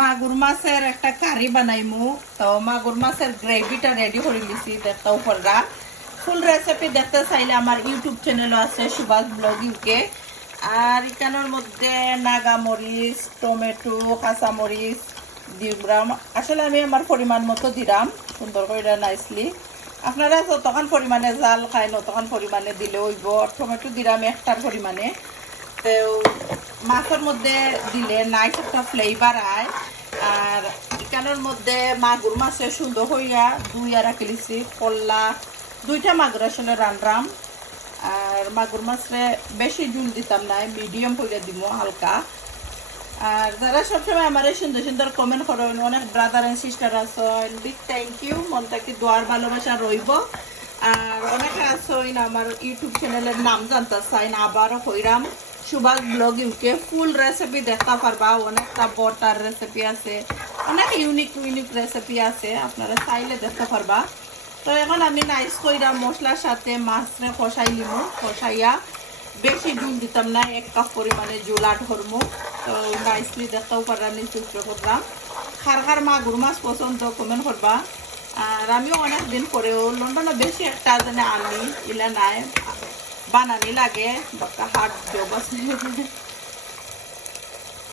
মাগুর মাছের একটা কারি বানাইমু। তো মাগুর মাছের গ্রেভিটা রেডি করে নিছি, দেখতেও পাররা। ফুল রেসিপি দেখতে চাইলে আমার ইউটিউব চ্যানেলও আছে, সুভাষ ব্লগ ইউকে। আর এখানের মধ্যে নাগা মরিচ, টমেটো, কাঁচামরিচ দিলাম। আসলে আমি আমার পরিমাণ মতো দিলাম, সুন্দর করে নাইসলি। আপনারা যতক্ষণ পরিমাণে জাল খায় ততক্ষণ পরিমাণে দিলে হইব। টমেটো দিলাম একটার পরিমাণে। তো মাছের মধ্যে দিলে নাইস একটা ফ্লেভার আয়। আর এখানের মধ্যে মাগুর মাছের সুন্দর হইয়া দুই আর কিলিছি কল্লা, দুইটা মাগুর আসলে রানরাম। আর মাগুর মাছে বেশি জুল দিতাম না, মিডিয়াম করে দিব হালকা। আর যারা সবসময় আমার সুন্দর সুন্দর কমেন্ট করেন, অনেক ব্রাদার এন্ড সিস্টার আছে, বিগ থ্যাংক ইউ। মন থেকে দোয়ার ভালোবাসা রইব। আর অনেকে আছে আমার ইউটিউব চ্যানেলের নাম জানতে চাই না, আবারও হইরাম Subhash blog UK. Full recipe দেখতে পারবা, অনেকটা বটার রেসিপি আছে, অনেক ইউনিক ইউনিক রেসিপি আছে, আপনারা চাইলে দেখতে পারবা। তো এখন আমি নাইস কইরা মশলার সাথে মাছরে কষাই নিব। কষাইয়া বেশি জুল দিতাম না, 1 কাপ পরিমাণে জুল আট ধরবো। তো নাইসলি দেখতেও পারা চেষ্টা করলাম। খার মাগুর মাছ পছন্দ কমেন্ট করবা। আর আমিও অনেক দিন পরেও লন্ডনে বেশি একটা জানে আনি ইলা নাই, বানানি লাগে, হাট জব আছে।